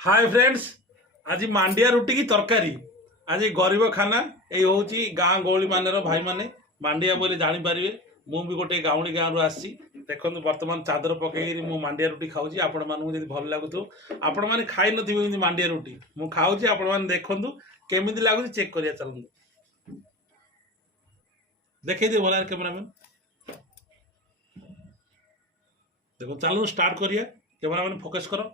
Hi friends. आज मांडिया रुटी की तरकारी आज गरीब खाना ये हूँ गाँ गहली मान भाई मैंने मांडिया बोले जानीपारे। मुझे गोटे गाँवी गाँव आसी देखो बर्तमान चादर पकई मु मांडिया रुटी खाऊँ। आपण मानू भल लगुव आपण मैंने खाई नी मांडिया रुटी मु खाऊँ। आपण मैंने देखु केमी लगुच चेक करिया चलतु देखी भल कैमरामैन देखो चलू स्टार्ट करिया। कैमरामैन फोकस कर।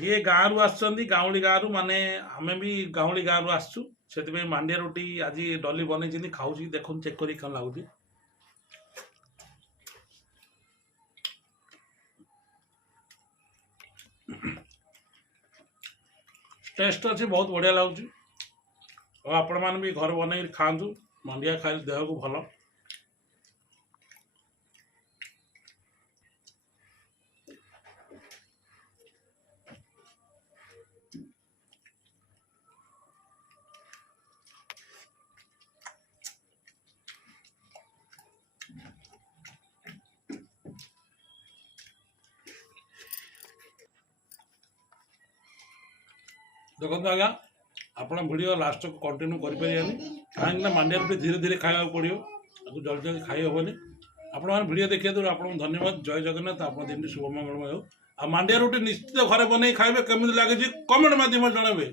ये गाँव रु गाँवली गाँव माने आमे भी गाँवली गाँव रु आसचु से मांडिया रुटी आज डली बन खाऊ। देखो चेक कर कौन लगुच। टेस्ट अच्छे बहुत बढ़िया लगुच। आपण मैंने भी घर बन खातु मांडिया खाई देह को भल। देखो आज्ञा आप वीडियो लास्ट को कंटिन्यू करें कहीं मांडिया रुटी धीरे धीरे खाया पड़ो आपको जल्दी जल्दी खाई हेनी। आपण वीडियो देखिए तो आपको धन्यवाद। जय जगन्नाथ। आप दिन शुभमंगलमय हो। आ मांडिया रुटी निश्चित घरे बन खाइबे केमी लगे कमेंट माध्यम जनइबे।